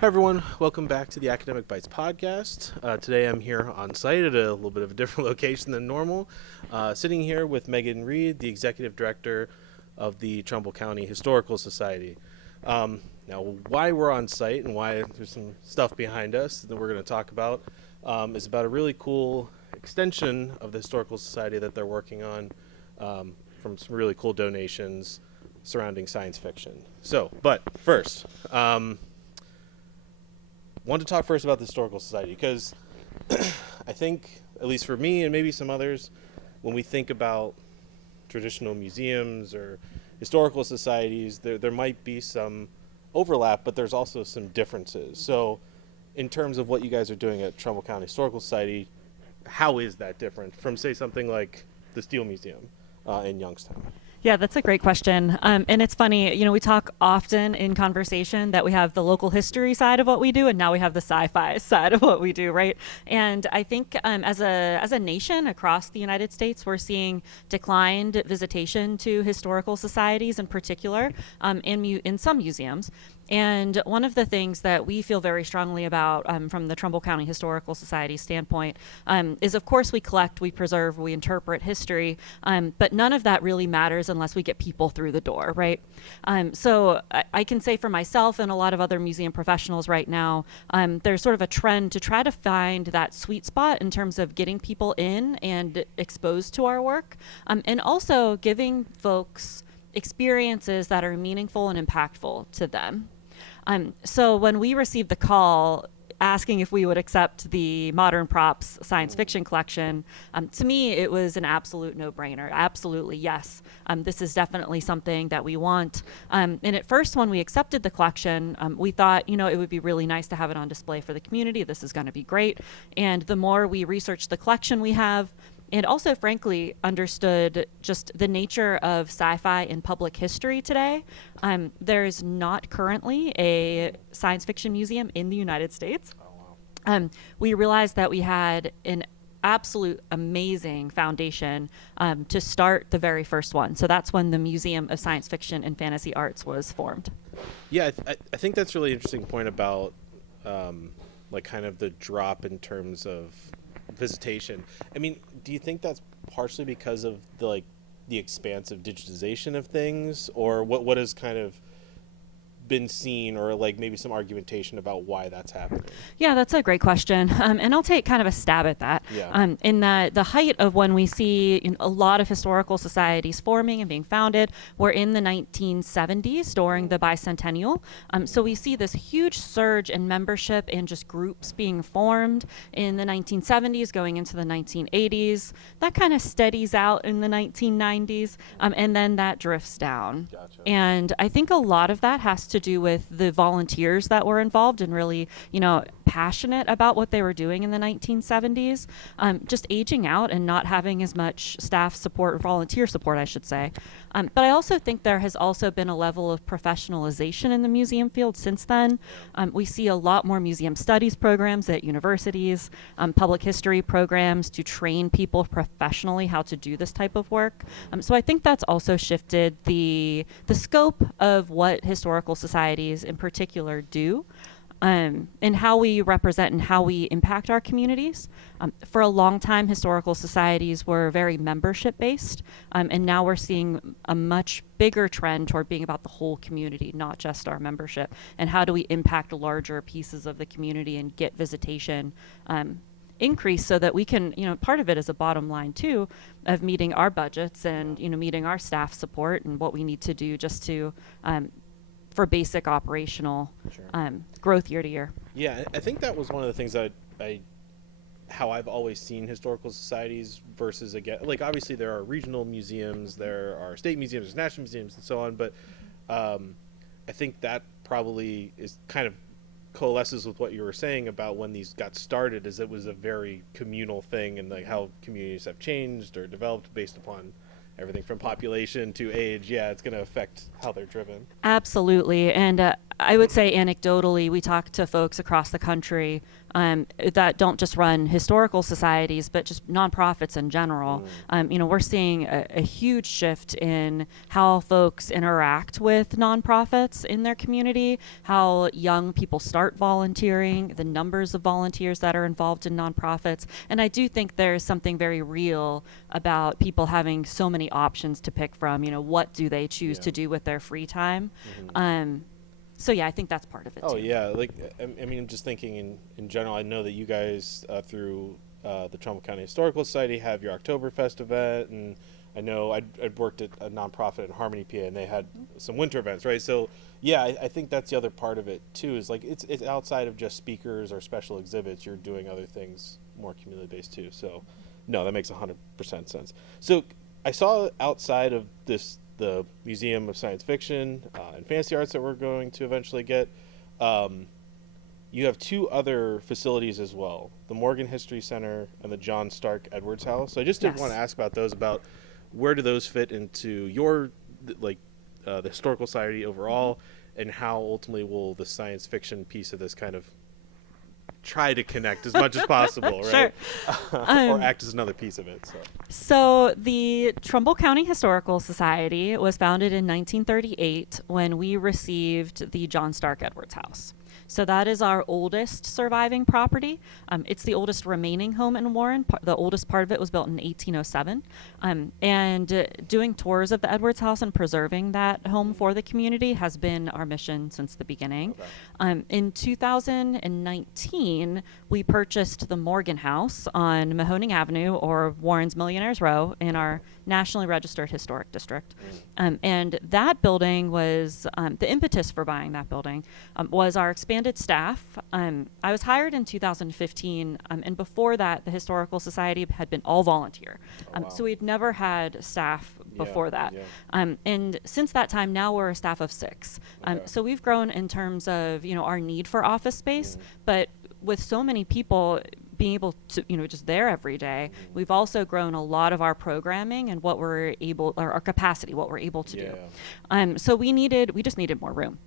Hi, everyone. Welcome back to the Academic Bites podcast. Today I'm here on site at a little bit of a different location than normal. Sitting here with Megan Reed, the Executive Director of the Trumbull County Historical Society. Now, why we're on site and why there's some stuff behind us that we're going to talk about is about a really cool extension of the Historical Society that they're working on from some really cool donations surrounding science fiction. But first, wanted to talk first about the Historical Society because I think, at least for me and maybe some others, when we think about traditional museums or historical societies, there might be some overlap, but there's also some differences. So in terms of what you guys are doing at Trumbull County Historical Society, how is that different from, say, something like the Steel Museum in Youngstown? Yeah, that's a great question. And it's funny, we talk often in conversation that we have the local history side of what we do, and now we have the sci-fi side of what we do, right? And I think as a nation across the United States, we're seeing declined visitation to historical societies in particular in some museums. And one of the things that we feel very strongly about from the Trumbull County Historical Society standpoint is, of course, we collect, we preserve, we interpret history, but none of that really matters unless we get people through the door, right? So I can say for myself and a lot of other museum professionals right now, there's sort of a trend to try to find that sweet spot in terms of getting people in and exposed to our work, and also giving folks experiences that are meaningful and impactful to them. So when we received the call asking if we would accept the Modern Props science fiction collection, to me, it was an absolute no-brainer. Absolutely, yes. This is definitely something that we want. And at first, when we accepted the collection, we thought, it would be really nice to have it on display for the community. This is going to be great. And the more we researched the collection we have, and also, frankly, understood just the nature of sci-fi in public history today. There's not currently a science fiction museum in the United States. Oh, wow. We realized that we had an absolute amazing foundation to start the very first one. So that's when the Museum of Science Fiction and Fantasy Arts was formed. Yeah, I think that's a really interesting point about kind of the drop in terms of visitation. I mean, do you think that's partially because of the expansive digitization of things, or what has kind of been seen, or maybe some argumentation about why that's happening? Yeah, that's a great question. And I'll take kind of a stab at that. Yeah. In that the height of when we see a lot of historical societies forming and being founded were in the 1970s during the bicentennial. So we see this huge surge in membership and just groups being formed in the 1970s going into the 1980s. That kind of steadies out in the 1990s, and then that drifts down. Gotcha. And I think a lot of that has to do with the volunteers that were involved and really, passionate about what they were doing in the 1970s, just aging out and not having as much staff support, or volunteer support, I should say. But I also think there has also been a level of professionalization in the museum field since then. We see a lot more museum studies programs at universities, public history programs to train people professionally how to do this type of work. So I think that's also shifted the scope of what historical societies in particular do. And how we represent and how we impact our communities. For a long time, historical societies were very membership-based, and now we're seeing a much bigger trend toward being about the whole community, not just our membership. And how do we impact larger pieces of the community and get visitation increase so that we can, part of it is a bottom line, too, of meeting our budgets and, meeting our staff support and what we need to do just to for basic operational growth year to year. Yeah, I think that was one of the things that how I've always seen historical societies versus, again, obviously there are regional museums, there are state museums, there's national museums and so on, but I think that probably is kind of coalesces with what you were saying about when these got started, is it was a very communal thing, and how communities have changed or developed based upon everything from population to age. Yeah, it's going to affect how they're driven. Absolutely. And I would say anecdotally, we talk to folks across the country that don't just run historical societies, but just nonprofits in general. We're seeing a huge shift in how folks interact with nonprofits in their community, how young people start volunteering, the numbers of volunteers that are involved in nonprofits. And I do think there's something very real about people having so many options to pick from. What do they choose to do with their free time? So yeah, I think that's part of it too. Oh yeah, like I mean, I'm just thinking in general. I know that you guys through the Trumbull County Historical Society have your Oktoberfest event, and I know I'd worked at a nonprofit in Harmony, PA, and they had some winter events, right? So yeah, I think that's the other part of it too. Is like it's outside of just speakers or special exhibits. You're doing other things more community based too. So no, that makes 100% sense. So I saw outside of the Museum of Science Fiction and Fantasy Arts that we're going to eventually get, you have two other facilities as well, the Morgan History Center and the John Stark Edwards House. So I just did want to ask about those, about where do those fit into your, the Historical Society overall, and how ultimately will the science fiction piece of this kind of try to connect as much as possible, right? Sure. Or act as another piece of it. So the Trumbull County Historical Society was founded in 1938 when we received the John Stark Edwards House. So that is our oldest surviving property. It's the oldest remaining home in Warren. The oldest part of it was built in 1807. And doing tours of the Edwards House and preserving that home for the community has been our mission since the beginning. Okay. In 2019, we purchased the Morgan House on Mahoning Avenue, or Warren's Millionaires Row, in our nationally registered historic district. And that building was, the impetus for buying that building was our expanded staff. I was hired in 2015, and before that, the Historical Society had been all volunteer. So we'd never had staff before that. Yeah. And since that time, now we're a staff of 6. So we've grown in terms of, our need for office space, but with so many people being able to, just there every day, we've also grown a lot of our programming and what we're able, or our capacity, what we're able to do. So we just needed more room.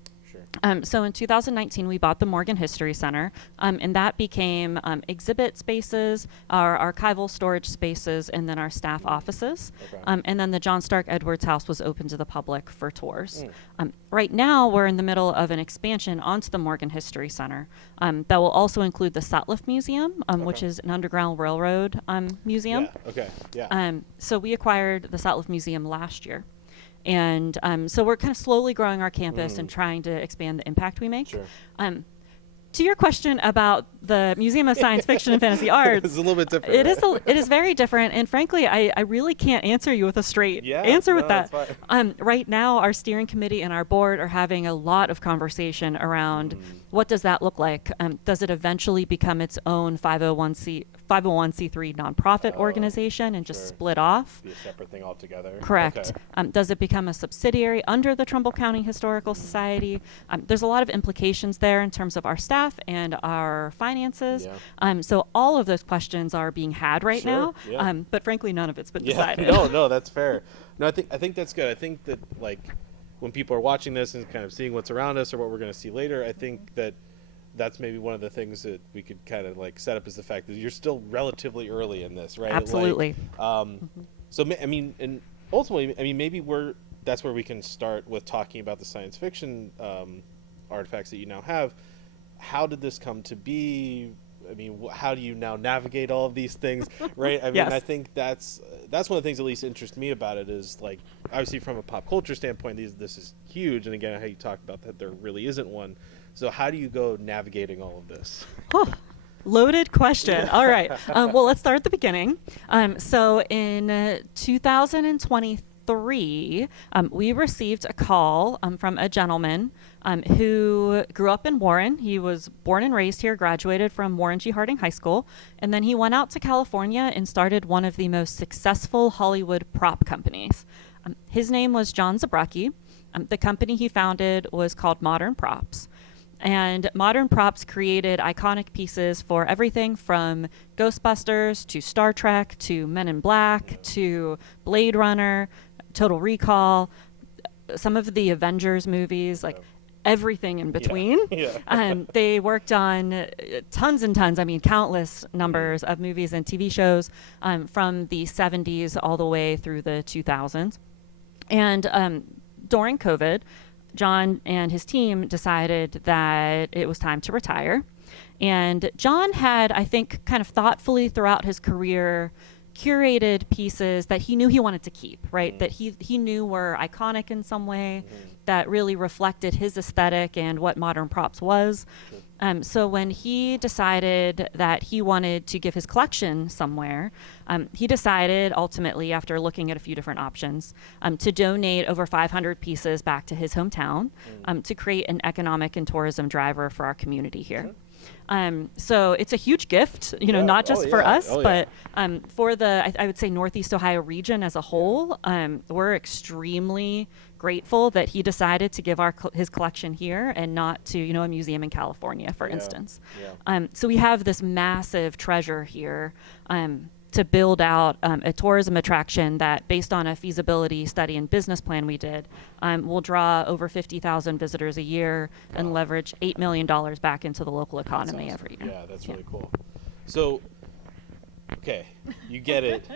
So in 2019, we bought the Morgan History Center, and that became exhibit spaces, our archival storage spaces, and then our staff offices. Okay. And then the John Stark Edwards House was open to the public for tours. Right now, we're in the middle of an expansion onto the Morgan History Center that will also include the Sutliff Museum, which is an Underground Railroad museum. Yeah. Okay. Yeah. So we acquired the Sutliff Museum last year. And so we're kind of slowly growing our campus and trying to expand the impact we make. Sure. To your question about the Museum of Science Fiction and Fantasy Arts, it's a little bit different. It is very different, and frankly, I really can't answer you with a straight answer with that. Right now, our steering committee and our board are having a lot of conversation around what does that look like. Does it eventually become its own 501c3 nonprofit organization and just split off? Be a separate thing altogether. Correct. Okay. Does it become a subsidiary under the Trumbull County Historical Society? There's a lot of implications there in terms of our staff and our finances. Yeah. So all of those questions are being had right now. Yeah. But frankly, none of it's been decided. No, that's fair. No, I think that's good. I think that when people are watching this and kind of seeing what's around us or what we're going to see later, I think that that's maybe one of the things that we could kind of set up, is the fact that you're still relatively early in this, right? Absolutely. So I mean, and ultimately, I mean, maybe that's where we can start with talking about the science fiction artifacts that you now have. How did this come to be? I mean, how do you now navigate all of these things, right? I mean, Yes. I think that's one of the things that at least interests me about it is, obviously from a pop culture standpoint, this is huge. And again, how you talked about that there really isn't one. So how do you go navigating all of this? Loaded question. All right. Well, let's start at the beginning. So in 2023, we received a call from a gentleman who grew up in Warren. He was born and raised here, graduated from Warren G. Harding High School, and then he went out to California and started one of the most successful Hollywood prop companies. His name was John Zabrucki. The company he founded was called Modern Props. And Modern Props created iconic pieces for everything from Ghostbusters to Star Trek to Men in Black to Blade Runner, Total Recall, some of the Avengers movies. everything in between. They worked on tons and tons, I mean, countless numbers of movies and TV shows from the 70s all the way through the 2000s. And during COVID, John and his team decided that it was time to retire. And John had, I think, kind of thoughtfully throughout his career curated pieces that he knew he wanted to keep, right? That he knew were iconic in some way, that really reflected his aesthetic and what modern props was. So when he decided that he wanted to give his collection somewhere, he decided ultimately, after looking at a few different options, to donate over 500 pieces back to his hometown to create an economic and tourism driver for our community here. So it's a huge gift, not just for us, but for the, I would say, Northeast Ohio region as a whole. We're extremely grateful that he decided to give his collection here and not to, a museum in California, for instance. So we have this massive treasure here to build out a tourism attraction that, based on a feasibility study and business plan we did, will draw over 50,000 visitors a year and leverage $8 million back into the local economy every year. Yeah, that's really cool. So, okay, you get it.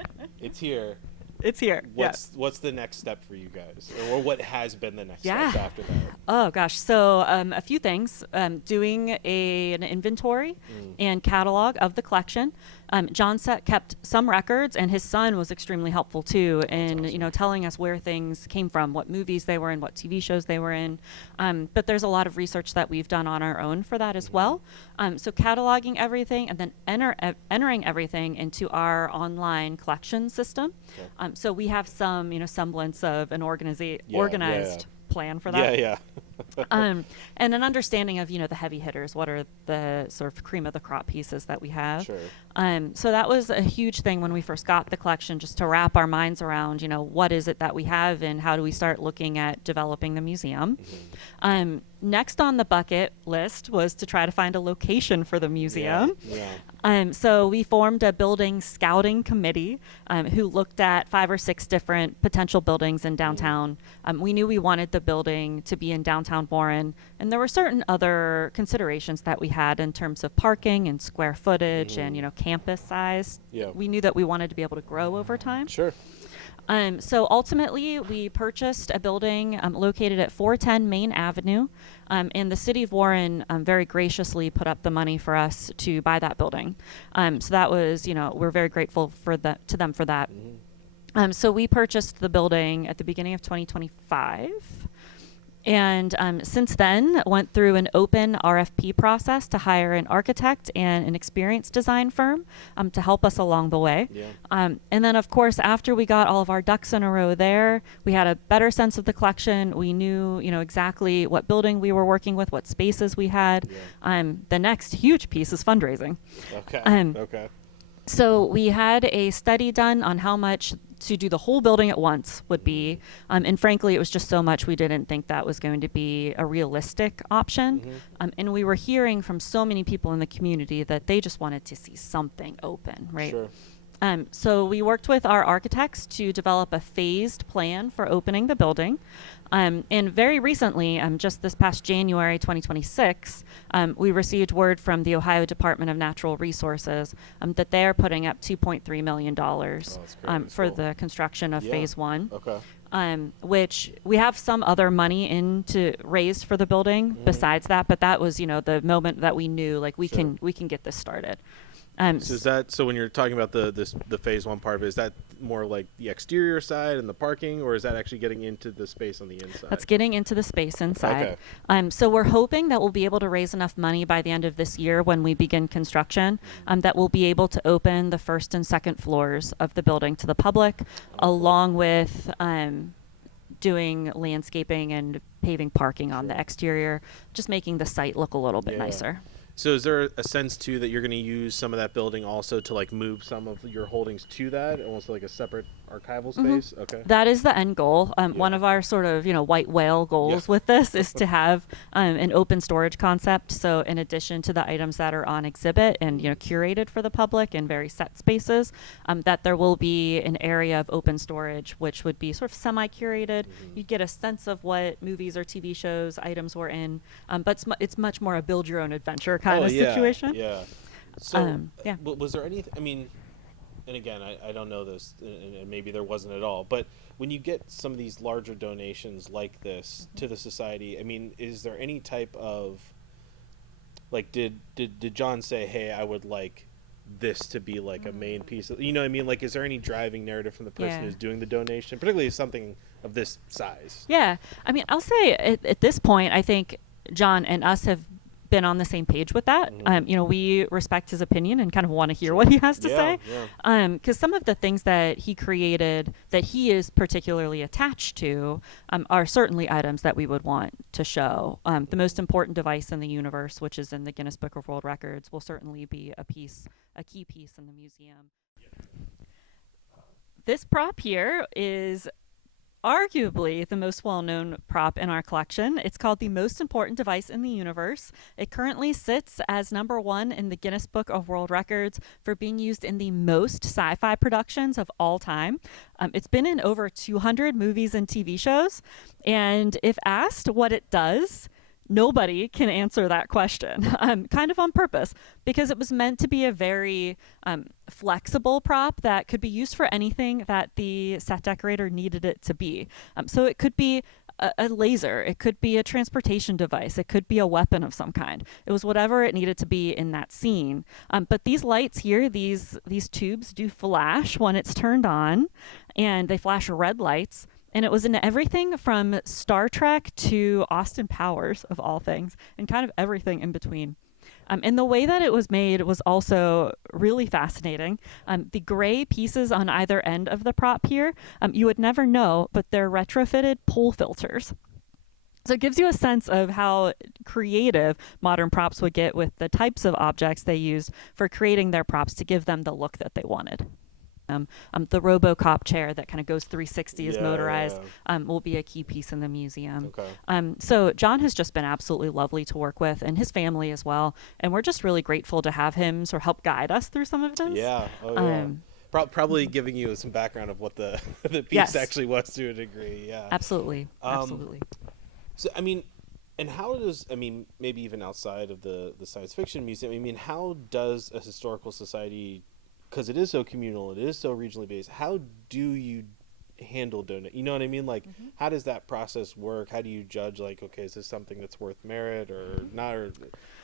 It's here. It's here. What's the next step for you guys, or what has been the next steps after that? Oh gosh, so a few things. Doing an inventory and catalog of the collection. John kept some records, and his son was extremely helpful too in telling us where things came from, what movies they were in, what TV shows they were in. But there's a lot of research that we've done on our own for that as well. So cataloging everything and then entering everything into our online collection system. So we have some semblance of an organized plan for that. And an understanding of the heavy hitters, what are the sort of cream of the crop pieces that we have. So that was a huge thing when we first got the collection, just to wrap our minds around what is it that we have and how do we start looking at developing the museum. Next on the bucket list was to try to find a location for the museum. So we formed a building scouting committee who looked at 5 or 6 different potential buildings in downtown. We knew we wanted the building to be in downtown Warren, and there were certain other considerations that we had in terms of parking and square footage and campus size. We knew that we wanted to be able to grow over time. So ultimately, we purchased a building located at 410 Main Avenue, and the city of Warren very graciously put up the money for us to buy that building. So that was, we're very grateful to them for that. So we purchased the building at the beginning of 2025. And since then, went through an open RFP process to hire an architect and an experienced design firm to help us along the way. And then, of course, after we got all of our ducks in a row there, we had a better sense of the collection. We knew, exactly what building we were working with, what spaces we had. The next huge piece is fundraising. So we had a study done on how much to do the whole building at once would be. And frankly, it was just so much we didn't think that was going to be a realistic option. And we were hearing from so many people in the community that they just wanted to see something open, right? So we worked with our architects to develop a phased plan for opening the building. And very recently, just this past January 2026, we received word from the Ohio Department of Natural Resources that they are putting up $2.3 million for the construction of Phase 1. Which we have some other money in to raise for the building besides that, but that was, the moment that we knew, like, we can get this started. So when you're talking about the Phase 1 part of it, is that more like the exterior side and the parking, or is that actually getting into the space on the inside? That's getting into the space inside. So we're hoping that we'll be able to raise enough money by the end of this year when we begin construction that we'll be able to open the first and second floors of the building to the public, along with doing landscaping and paving parking on the exterior, just making the site look a little bit nicer. So is there a sense, too, that you're going to use some of that building also to, like, move some of your holdings to that, almost like a separate archival space. Okay. That is the end goal. One Yeah. of our sort of, white whale goals Yeah. with this is to have an open storage concept. So in addition to the items that are on exhibit and, curated for the public in very set spaces, that there will be an area of open storage, which would be sort of semi-curated. You'd get a sense of what movies or TV shows items were in, but it's much more a build your own adventure kind of situation. Yeah. So, Yeah. was there anything? I mean, and again, I don't know this, and maybe there wasn't at all. But when you get some of these larger donations like this to the society, I mean, is there any type of like, did John say, hey, I would like this to be like a main piece of, what I mean? Like, is there any driving narrative from the person Yeah. who's doing the donation, particularly something of this size? Yeah. I mean, I'll say at this point, I think John and us have been on the same page with that. We respect his opinion and kind of want to hear what he has to say. Yeah. Because some of the things that he created that he is particularly attached to are certainly items that we would want to show. The most important device in the universe, which is in the Guinness Book of World Records, will certainly be a key piece in the museum. This prop here is arguably the most well-known prop in our collection. It's called the most important device in the universe. It currently sits as number 1 in the Guinness Book of World Records for being used in the most sci-fi productions of all time. It's been in over 200 movies and TV shows, and if asked what it does, nobody can answer that question, kind of on purpose, because it was meant to be a very flexible prop that could be used for anything that the set decorator needed it to be. So it could be a laser, it could be a transportation device, it could be a weapon of some kind. It was whatever it needed to be in that scene. But these lights here, these tubes do flash when it's turned on, and they flash red lights. And it was in everything from Star Trek to Austin Powers, of all things, and kind of everything in between. And the way that it was made was also really fascinating. The gray pieces on either end of the prop here, you would never know, but they're retrofitted pole filters. So it gives you a sense of how creative modern props would get with the types of objects they used for creating their props to give them the look that they wanted. The RoboCop chair that kind of goes 360 is motorized, will be a key piece in the museum. Okay. So John has just been absolutely lovely to work with, and his family as well. And we're just really grateful to have him sort of help guide us through some of this. Yeah. Oh, yeah. Probably giving you some background of what the piece actually was to a degree. Yeah. Absolutely. Absolutely. So, I mean, and how does, maybe even outside of the science fiction museum, how does a historical society, because it is so communal, it is so regionally based, how do you handle donate? You know what I mean? Like, how does that process work? How do you judge, like, okay, is this something that's worth merit or not? Or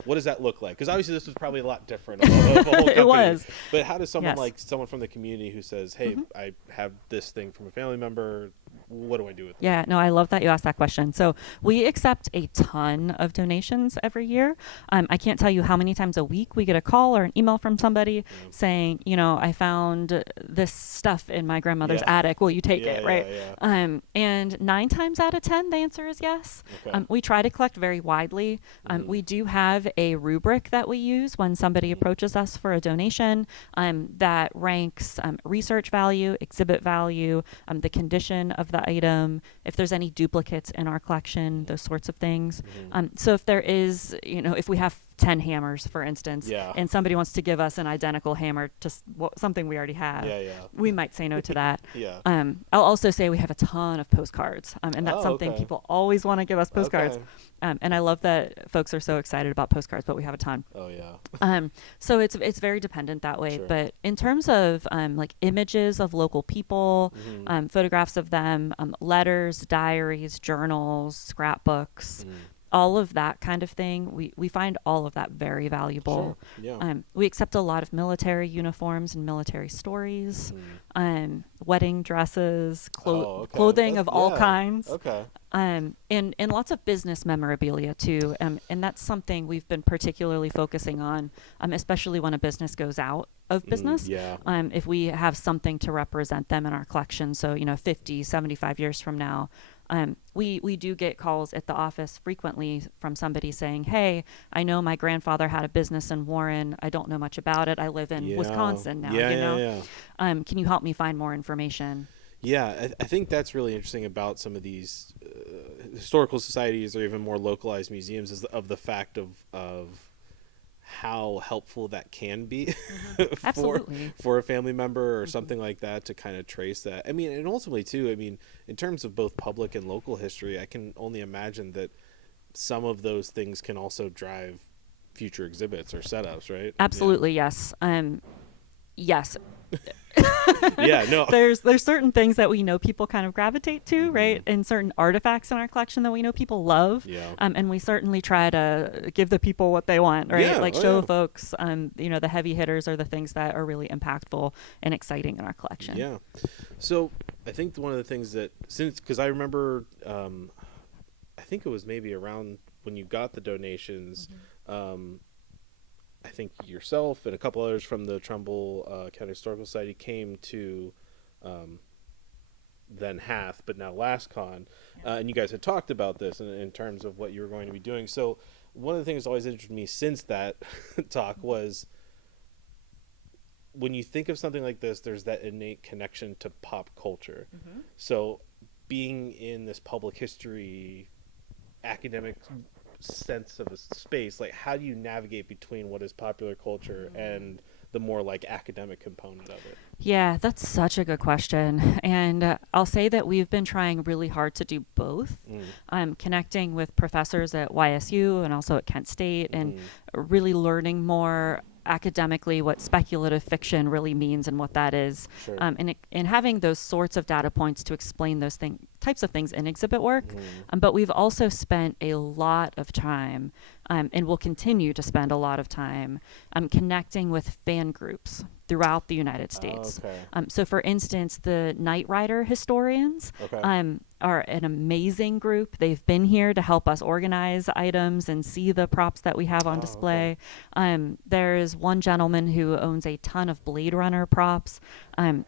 what does that look like? Because obviously this was probably a lot different of a whole company. It was. But how does someone someone from the community who says, hey, I have this thing from a family member, what do I do with it? Yeah, no, I love that you asked that question. So we accept a ton of donations every year. I can't tell you how many times a week we get a call or an email from somebody saying, I found this stuff in my grandmother's attic. Will you take it? Right. And 9 times out of 10, the answer is yes. Okay. We try to collect very widely. We do have a rubric that we use when somebody approaches us for a donation that ranks research value, exhibit value, the condition of the item, if there's any duplicates in our collection, those sorts of things. So if there is, if we have 10 hammers, for instance, and somebody wants to give us an identical hammer to something we already have, we might say no to that. I'll also say we have a ton of postcards, and that's something people always want to give us postcards. And I love that folks are so excited about postcards, but we have a ton. Oh, yeah. So it's very dependent that way. Sure. But in terms of like images of local people, photographs of them, letters, diaries, journals, scrapbooks, all of that kind of thing, we find all of that very valuable. Sure. Yeah. We accept a lot of military uniforms and military stories, wedding dresses, clothing of all kinds. Okay. And lots of business memorabilia too. And that's something we've been particularly focusing on, especially when a business goes out of business. If we have something to represent them in our collection. So, 50, 75 years from now, we do get calls at the office frequently from somebody saying, hey, I know my grandfather had a business in Warren. I don't know much about it. I live in Wisconsin now, Can you help me find more information? Yeah, I think that's really interesting about some of these historical societies or even more localized museums is of the fact of how helpful that can be for Absolutely. for a family member or something like that to kind of trace that. I mean, and ultimately too, I mean, in terms of both public and local history, I can only imagine that some of those things can also drive future exhibits or setups, right? Absolutely, yes. Yes. Yeah, no. There's certain things that we know people kind of gravitate to, right? Mhm. And certain artifacts in our collection that we know people love. Yeah. And we certainly try to give the people what they want, right? Yeah, Like oh show yeah. folks, the heavy hitters are the things that are really impactful and exciting in our collection. Yeah. So I think one of the things that because I remember, I think it was maybe around when you got the donations. I think yourself and a couple others from the Trumbull County Historical Society came to then Hath, but now LastCon, and you guys had talked about this in terms of what you were going to be doing. So one of the things that always interested me since that talk was when you think of something like this, there's that innate connection to pop culture. So being in this public history academic sense of a space, like how do you navigate between what is popular culture and the more like academic component of it? Yeah, that's such a good question. And I'll say that we've been trying really hard to do both. Connecting with professors at YSU and also at Kent State and really learning more academically what speculative fiction really means and what that is. Sure. And having those sorts of data points to explain those types of things in exhibit work. But we've also spent a lot of time and will continue to spend a lot of time connecting with fan groups throughout the United States. Okay. So, for instance, the Knight Rider historians Okay. are an amazing group. They've been here to help us organize items and see the props that we have on display. There's one gentleman who owns a ton of Blade Runner props and,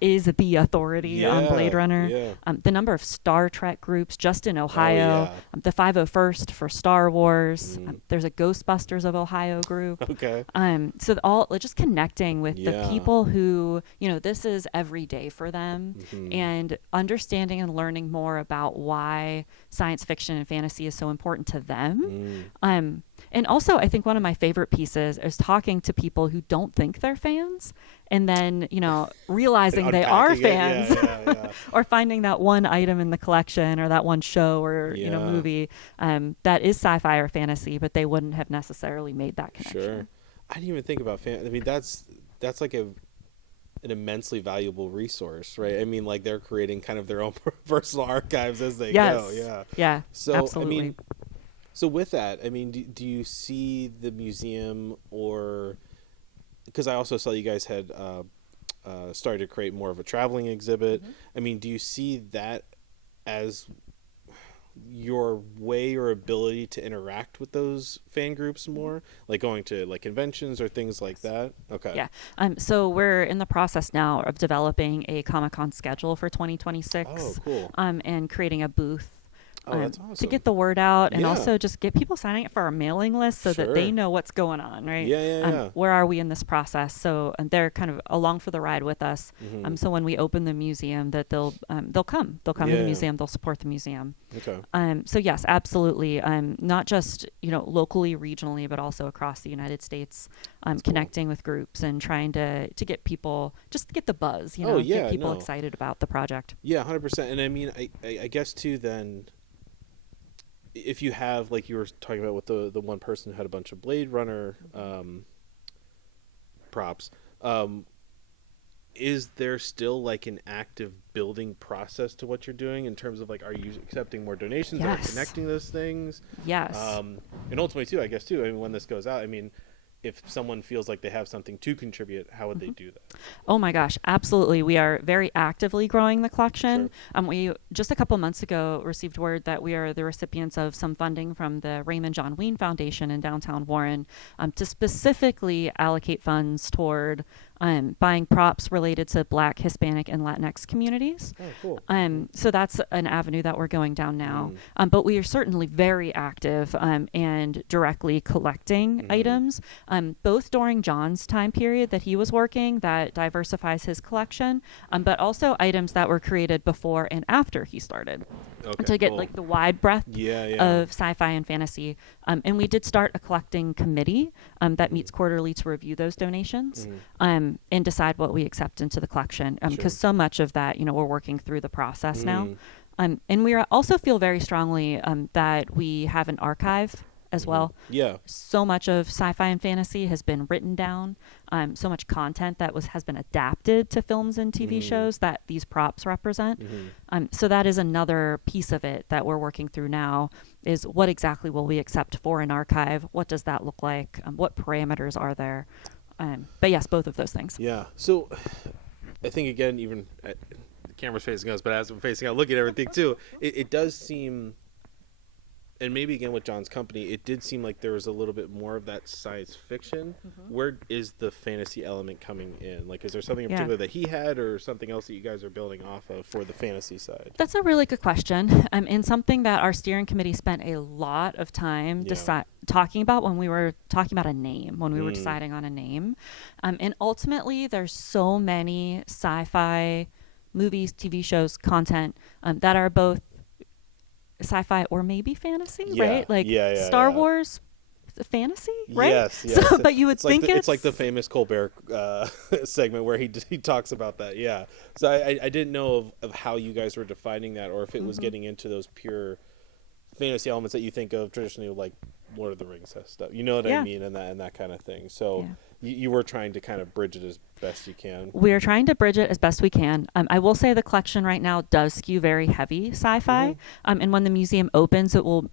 is the authority on Blade Runner. Yeah. The number of Star Trek groups just in Ohio, the 501st for Star Wars. There's a Ghostbusters of Ohio group. Okay. So all just connecting with the Yeah. people who, this is every day for them and understanding and learning more about why science fiction and fantasy is so important to them. And also, I think one of my favorite pieces is talking to people who don't think they're fans and then, realizing they are Unpacking it. fans Yeah. or finding that one item in the collection or that one show or, Yeah. movie that is sci-fi or fantasy, but they wouldn't have necessarily made that connection. Sure. I didn't even think about I mean, that's like an immensely valuable resource, right? I mean, like they're creating kind of their own personal archives as they go. Yeah. Yeah. So absolutely. I mean, so with that, I mean, do you see the museum or because I also saw you guys had started to create more of a traveling exhibit. I mean, do you see that as your way or ability to interact with those fan groups more, like going to like conventions or things like that? Okay. Yeah. So we're in the process now of developing a Comic-Con schedule for 2026. Oh, cool. And creating a booth. That's To awesome. get the word out and Yeah. also just get people signing up for our mailing list so that they Sure. know what's going on, right? Yeah. Where are we in this process? So and they're kind of along for the ride with us. So when we open the museum, that they'll come to the Yeah. museum, they'll support the museum. Okay. So yes, absolutely. Not just locally, regionally, but also across the United States. Connecting with groups and trying to get people just to get the buzz. Get people excited about the project. Yeah, 100%. And I mean, I guess too. Then, if you have like you were talking about with the one person who had a bunch of Blade Runner props, is there still like an active building process to what you're doing in terms of like, are you accepting more donations? Yes. Are you connecting those things? Yes. And ultimately too, I guess too, I mean, when this goes out, I mean, if someone feels like they have something to contribute, how would they do that? Oh my gosh, absolutely. We are very actively growing the collection. We just a couple months ago received word that we are the recipients of some funding from the Raymond John Ween Foundation in downtown Warren to specifically allocate funds toward buying props related to Black, Hispanic, and Latinx communities. Oh, cool. So that's an avenue that we're going down now. Mm. But we are certainly very active and directly collecting items, both during John's time period that he was working, that diversifies his collection, but also items that were created before and after he started. Okay, To get cool. like the wide breadth Yeah. of sci-fi and fantasy. And we did start a collecting committee that meets quarterly to review those donations and decide what we accept into the collection. Because Sure. so much of that, we're working through the process now. And we also feel very strongly that we have an archive as well. Yeah. So much of sci-fi and fantasy has been written down. So much content that has been adapted to films and TV shows that these props represent. So that is another piece of it that we're working through now, is what exactly will we accept for an archive? What does that look like? What parameters are there? But yes, both of those things. Yeah. So I think, again, even the camera's facing us, but as I'm facing out, looking at everything too, it does seem, and maybe again with John's company, it did seem like there was a little bit more of that science fiction. Where is the fantasy element coming in? Like, is there something in particular that he had, or something else that you guys are building off of for the fantasy side? That's a really good question, and something that our steering committee spent a lot of time talking about when we were talking about a name, when we were deciding on a name. And ultimately, there's so many sci-fi movies, TV shows, content that are both sci-fi or maybe fantasy, right? Like Star Wars, fantasy, right? Yes. So, but you would think it's like the famous Colbert segment where he talks about that. Yeah. So I didn't know of how you guys were defining that, or if it was getting into those pure fantasy elements that you think of traditionally, like Lord of the Rings stuff. You know what I mean, and that kind of thing. So you were trying to kind of bridge it as best you can. We are trying to bridge it as best we can. I will say the collection right now does skew very heavy sci-fi. And when the museum opens, it will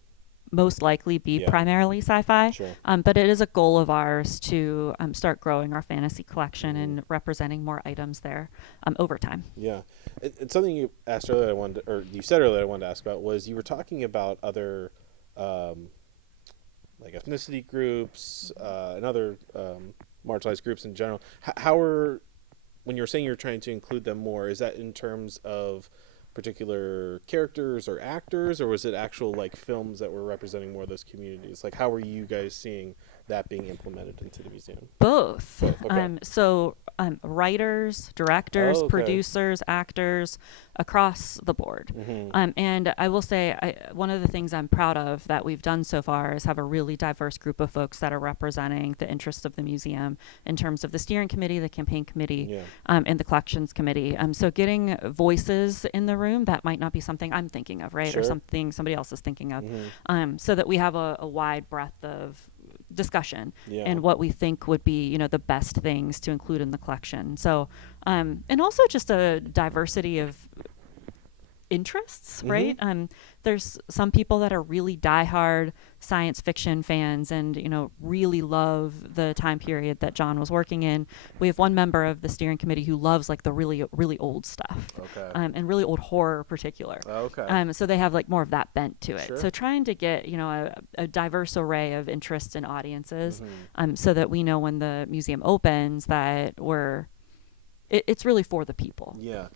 most likely be primarily sci-fi. Sure. But it is a goal of ours to start growing our fantasy collection and representing more items there over time. Yeah. And something you asked earlier, you said earlier I wanted to ask about, was you were talking about other like ethnicity groups and other marginalized groups in general. When you're saying you're trying to include them more, is that in terms of particular characters or actors, or was it actual like films that were representing more of those communities? Like, how are you guys seeing that being implemented into the museum? Both. Okay. So writers, directors, producers, actors, across the board. And I will say, one of the things I'm proud of that we've done so far is have a really diverse group of folks that are representing the interests of the museum in terms of the steering committee, the campaign committee, and the collections committee. So getting voices in the room that might not be something I'm thinking of, right? Or something somebody else is thinking of. So that we have a wide breadth of discussion and what we think would be, the best things to include in the collection. So, and also just a diversity of interests, right? There's some people that are really diehard science fiction fans and, really love the time period that John was working in. We have one member of the steering committee who loves like the really, really old stuff. And really old horror in particular. So they have like more of that bent to it. So trying to get, a diverse array of interests and audiences so that we know when the museum opens that it's really for the people. Yeah.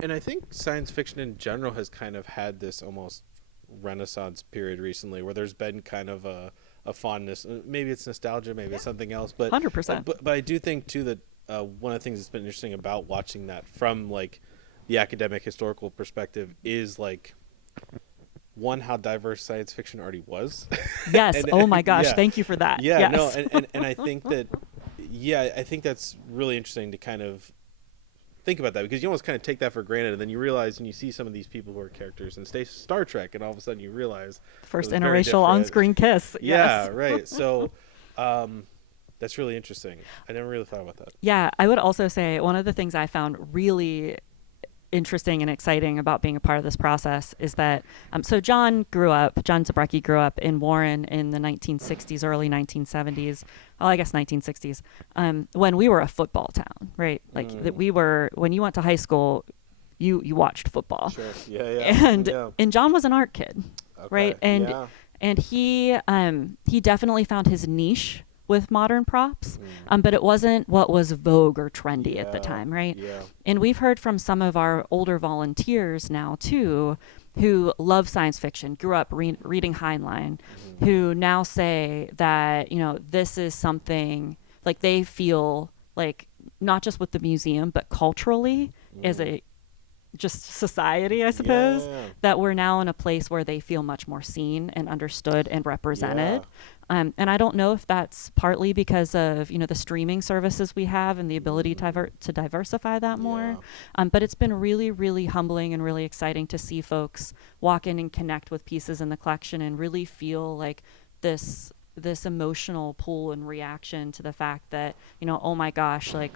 And I think science fiction in general has kind of had this almost renaissance period recently where there's been kind of a fondness. Maybe it's nostalgia, maybe it's something else. But 100%. But I do think, too, that one of the things that's been interesting about watching that from, like, the academic historical perspective is, like, one, how diverse science fiction already was. Yes. Oh, my gosh. Thank you for that. Yeah, yes. no, and I think that, I think that's really interesting to kind of think about that, because you almost kind of take that for granted, and then you realize when you see some of these people who are characters in Star Trek, and all of a sudden you realize first interracial on-screen kiss. Yeah, right. So that's really interesting. I never really thought about that. Yeah, I would also say one of the things I found really interesting and exciting about being a part of this process is that so John Zabrecki grew up in Warren in the 1960s, early 1970s. Well, I guess 1960s, when we were a football town, right? Like that we were, when you went to high school, you watched football. Sure. Yeah. And John was an art kid, right? And he definitely found his niche with modern props, but it wasn't what was vogue or trendy at the time, right? Yeah. And we've heard from some of our older volunteers now too, who love science fiction, grew up reading Heinlein, who now say that, you know, this is something like they feel like not just with the museum, but culturally as a just society, I suppose, that we're now in a place where they feel much more seen and understood and represented. And I don't know if that's partly because of, you know, the streaming services we have and the ability to diversify that more. But it's been really, really humbling and really exciting to see folks walk in and connect with pieces in the collection and really feel like this emotional pull and reaction to the fact that, you know, oh my gosh, like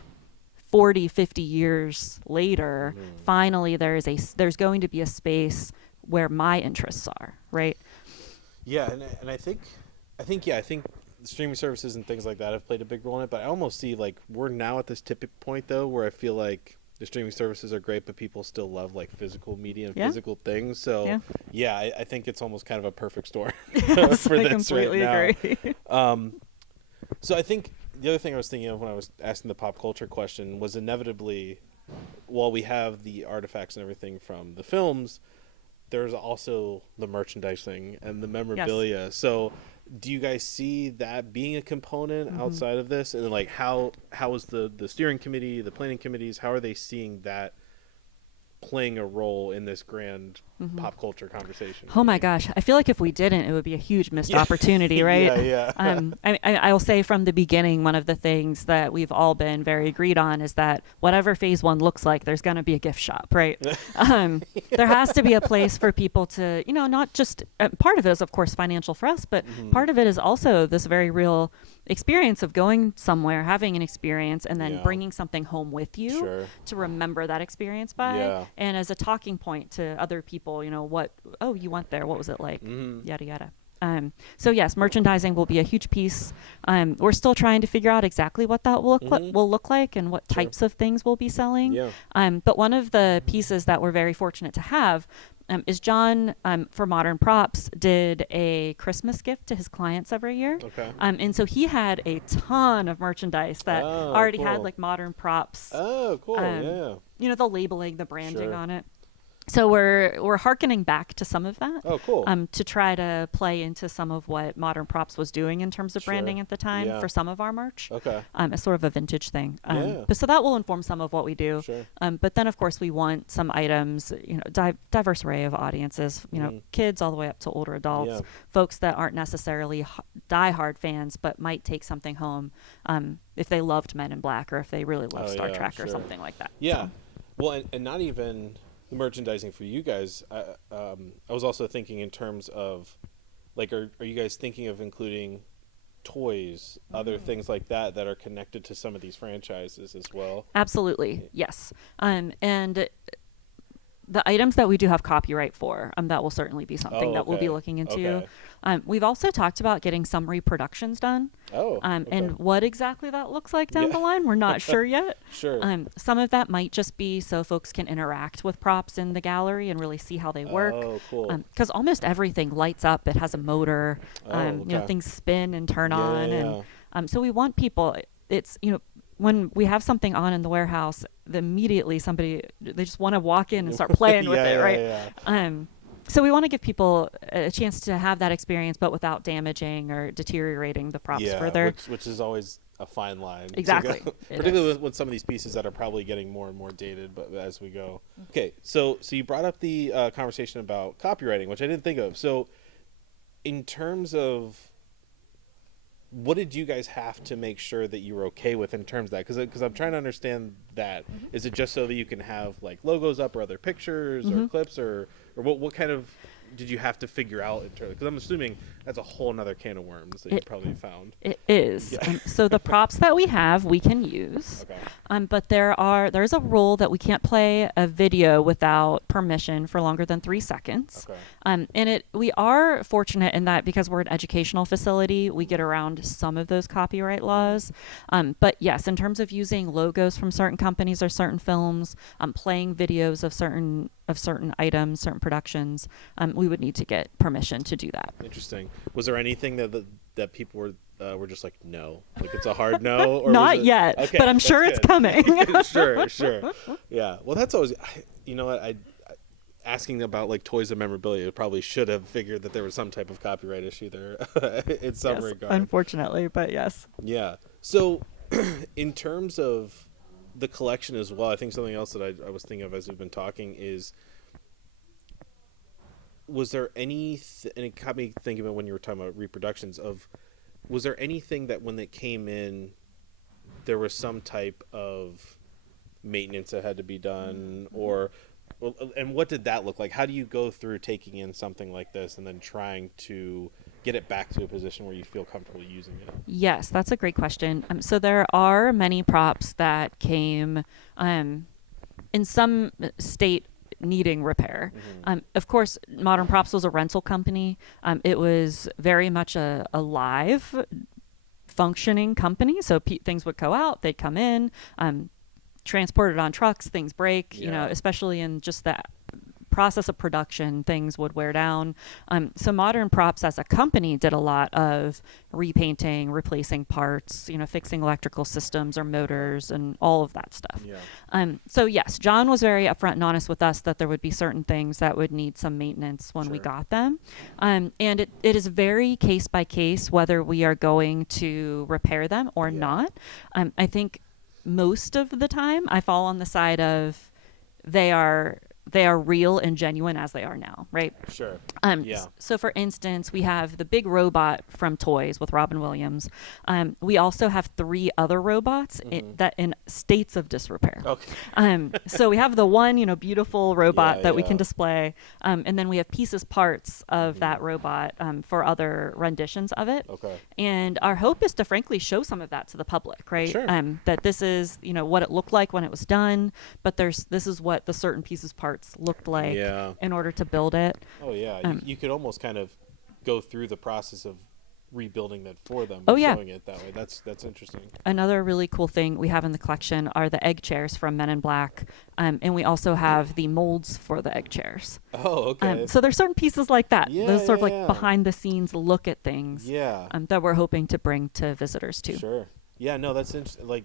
40, 50 years later, finally there's going to be a space where my interests are, right? Yeah, and I think streaming services and things like that have played a big role in it, but I almost see like we're now at this tipping point though where I feel like the streaming services are great, but people still love like physical media and physical things. So I think it's almost kind of a perfect storm Yes, for I this completely right agree. now. So I think the other thing I was thinking of when I was asking the pop culture question was inevitably, while we have the artifacts and everything from the films, there's also the merchandising and the memorabilia. Yes. So do you guys see that being a component outside of this? And like how is the steering committee, the planning committees, how are they seeing that playing a role in this grand pop culture conversation? Oh my gosh, I feel like if we didn't, it would be a huge missed opportunity, right? I will say from the beginning, one of the things that we've all been very agreed on is that whatever phase one looks like, there's going to be a gift shop, right? There has to be a place for people to, you know, not just part of it is of course financial for us, but part of it is also this very real experience of going somewhere, having an experience, and then bringing something home with you to remember that experience by, and as a talking point to other people, you know, you went there, what was it like, yada yada. So yes, merchandising will be a huge piece. We're still trying to figure out exactly what that will look like and what types of things we'll be selling. But one of the pieces that we're very fortunate to have is John, for Modern Props, did a Christmas gift to his clients every year. And so he had a ton of merchandise that already had like Modern Props. Oh, cool. You know, the labeling, the branding on it. So we're hearkening back to some of that. Oh, cool. To try to play into some of what Modern Props was doing in terms of branding at the time for some of our merch. It's sort of a vintage thing. But so that will inform some of what we do. But then, of course, we want some items, you know, diverse array of audiences, you know, kids all the way up to older adults, folks that aren't necessarily diehard fans, but might take something home if they loved Men in Black or if they really love Star Trek or something like that. So. Well, and not even the merchandising for you guys. I was also thinking in terms of, like, are you guys thinking of including toys, other things like that are connected to some of these franchises as well? Absolutely, yes. And the items that we do have copyright for, that will certainly be something that we'll be looking into. We've also talked about getting some reproductions done. And what exactly that looks like down the line, we're not sure yet. Some of that might just be so folks can interact with props in the gallery and really see how they work. Because almost everything lights up. It has a motor. You know, things spin and turn on. And so we want people, it's, you know, when we have something on in the warehouse, immediately they just want to walk in and start playing with it, right? So we want to give people a chance to have that experience, but without damaging or deteriorating the props further. Which is always a fine line. Exactly. Particularly with some of these pieces that are probably getting more and more dated, but as we go. Okay, so you brought up the conversation about copywriting, which I didn't think of. So in terms of, what did you guys have to make sure that you were okay with in terms of that? Because I'm trying to understand that. Is it just so that you can have like logos up or other pictures or clips, or what kind of did you have to figure out in terms? Because I'm assuming that's a whole nother can of worms that you probably found. It is. So the props that we have, we can use. But there's a rule that we can't play a video without permission for longer than 3 seconds. And we are fortunate in that because we're an educational facility, we get around some of those copyright laws. But yes, in terms of using logos from certain companies or certain films, playing videos of certain items, certain productions, we would need to get permission to do that. Interesting. Was there anything that people were we're just like, no, like it's a hard no? Or Not yet, okay, but I'm sure it's coming. Sure. Yeah. Well, that's always, you know what, asking about like toys and memorabilia, I probably should have figured that there was some type of copyright issue there in some Yes, regard. unfortunately, but yes. Yeah. So in terms of the collection as well, I think something else that I was thinking of as we've been talking is, was there any, and it got me thinking about when you were talking about reproductions of, was there anything that when it came in, there was some type of maintenance that had to be done, or, and what did that look like? How do you go through taking in something like this and then trying to get it back to a position where you feel comfortable using it? Yes, that's a great question. So there are many props that came in some state needing repair. Of course, Modern Props was a rental company. It was very much a live functioning company. So things would go out, they'd come in, transported on trucks, things break, you know, especially in just that process of production, things would wear down. So Modern Props as a company did a lot of repainting, replacing parts, you know, fixing electrical systems or motors and all of that stuff. So yes, John was very upfront and honest with us that there would be certain things that would need some maintenance when we got them. And it is very case by case whether we are going to repair them or not. I think most of the time I fall on the side of they are real and genuine as they are now, right? Sure. So for instance, we have the big robot from Toys with Robin Williams. We also have 3 other robots that in states of disrepair. Okay. So we have the one, you know, beautiful robot that we can display. And then we have parts of that robot for other renditions of it. Okay. And our hope is to frankly show some of that to the public, right? Sure. That this is, you know, what it looked like when it was done, but this is what the certain parts looked like in order to build it. Oh yeah, you could almost kind of go through the process of rebuilding that for them. Showing it that way. That's interesting. Another really cool thing we have in the collection are the egg chairs from Men in Black, and we also have the molds for the egg chairs. Oh, okay. So there's certain pieces like that. Those sort of like behind the scenes look at things. That we're hoping to bring to visitors too. Sure. Yeah. No, that's interesting. Like,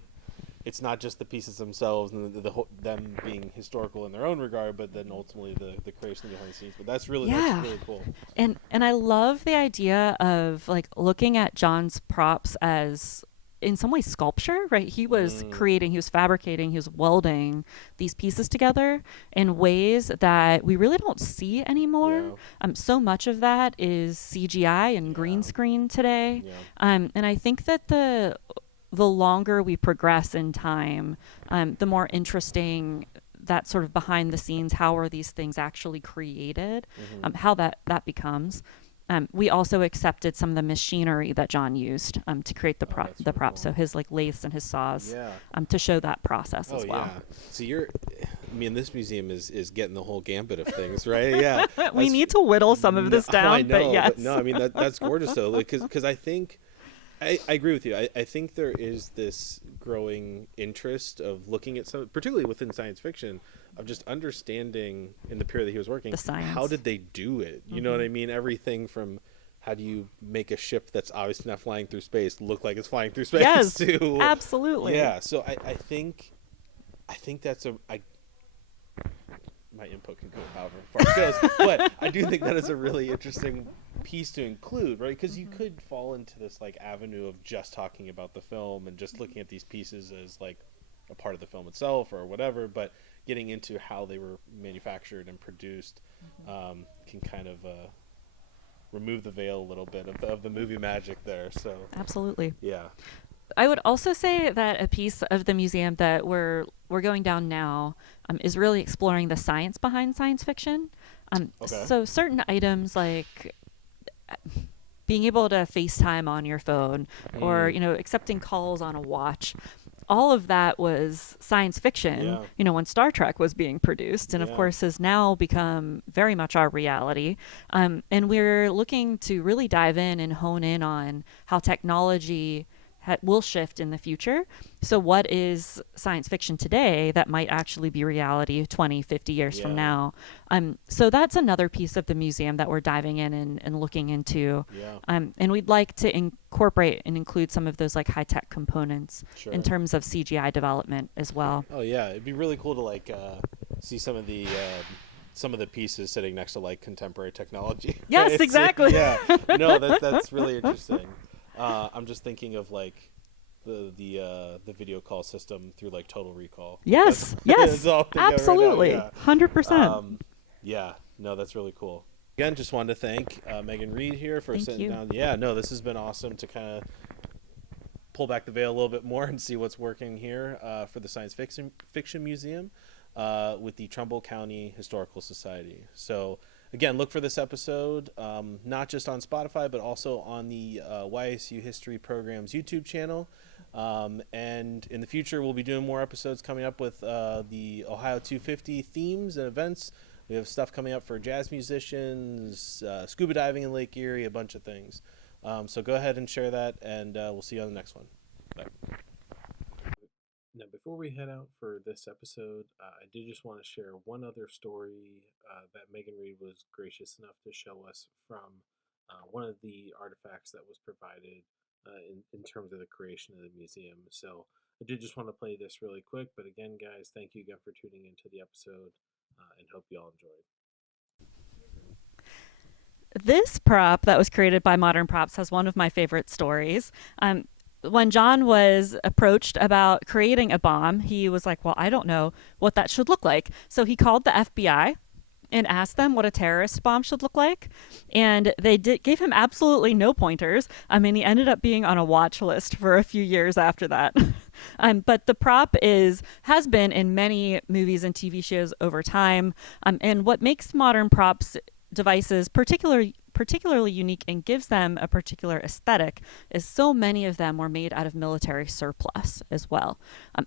it's not just the pieces themselves and them being historical in their own regard, but then ultimately the creation behind the scenes. But that's really cool. And I love the idea of like looking at John's props as in some ways sculpture, right? He was creating, he was fabricating, he was welding these pieces together in ways that we really don't see anymore. So much of that is CGI and green screen today. And I think that the longer we progress in time, the more interesting that sort of behind the scenes, how are these things actually created, how that becomes. We also accepted some of the machinery that John used to create the prop. Cool. So his like lathes and his saws to show that process as well. So this museum is getting the whole gambit of things, right? We need to whittle some of this down, I know, but yes. But no, I mean that's gorgeous though, because I think. I agree with you. I think there is this growing interest of looking at some, particularly within science fiction, of just understanding in the period that he was working, the science. How did they do it? You know what I mean? Everything from how do you make a ship that's obviously not flying through space look like it's flying through space? Yes, to, absolutely. Yeah. So I think that's my input can go however far it goes, but I do think that is a really interesting piece to include, right? Because you could fall into this like avenue of just talking about the film and just looking at these pieces as like a part of the film itself or whatever, but getting into how they were manufactured and produced can kind of remove the veil a little bit of the movie magic there. So absolutely. Yeah. I would also say that a piece of the museum that we're going down now is really exploring the science behind science fiction. So certain items like being able to FaceTime on your phone or, you know, accepting calls on a watch, all of that was science fiction, you know, when Star Trek was being produced and of course has now become very much our reality. And we're looking to really dive in and hone in on how technology will shift in the future. So what is science fiction today that might actually be reality 20, 50 years from Yeah. now? So that's another piece of the museum that we're diving in and looking into. Yeah. And we'd like to incorporate and include some of those like high tech components in Sure. terms of CGI development as well. Oh yeah, it'd be really cool to like see some of the pieces sitting next to like contemporary technology. Yes, exactly. Yeah, no, that's really interesting. I'm just thinking of like the video call system through like Total Recall. Yes, That's yes, all I'm thinking of right now. absolutely, Yeah. 100%. Yeah, no, that's really cool. Again, just wanted to thank Megan Reed here for Thank sitting you. down. Yeah, no, this has been awesome to kind of pull back the veil a little bit more and see what's working here for the Fiction Museum with the Trumbull County Historical Society. So, again, look for this episode not just on Spotify, but also on the YSU History Program's YouTube channel. And in the future, we'll be doing more episodes coming up with the Ohio 250 themes and events. We have stuff coming up for jazz musicians, scuba diving in Lake Erie, a bunch of things. So go ahead and share that, and we'll see you on the next one. Bye. Now, before we head out for this episode, I did just want to share one other story that Megan Reed was gracious enough to show us from one of the artifacts that was provided in terms of the creation of the museum. So I did just want to play this really quick, but again, guys, thank you again for tuning into the episode and hope you all enjoyed. This prop that was created by Modern Props has one of my favorite stories. When John was approached about creating a bomb, he was like, well, I don't know what that should look like. So he called the FBI and asked them what a terrorist bomb should look like. And gave him absolutely no pointers. I mean, he ended up being on a watch list for a few years after that. But the prop has been in many movies and TV shows over time. And what makes Modern Props devices particularly unique and gives them a particular aesthetic is so many of them were made out of military surplus as well.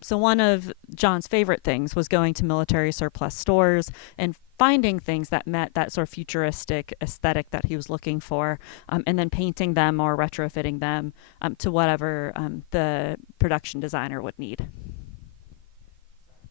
So one of John's favorite things was going to military surplus stores and finding things that met that sort of futuristic aesthetic that he was looking for, and then painting them or retrofitting them to whatever the production designer would need.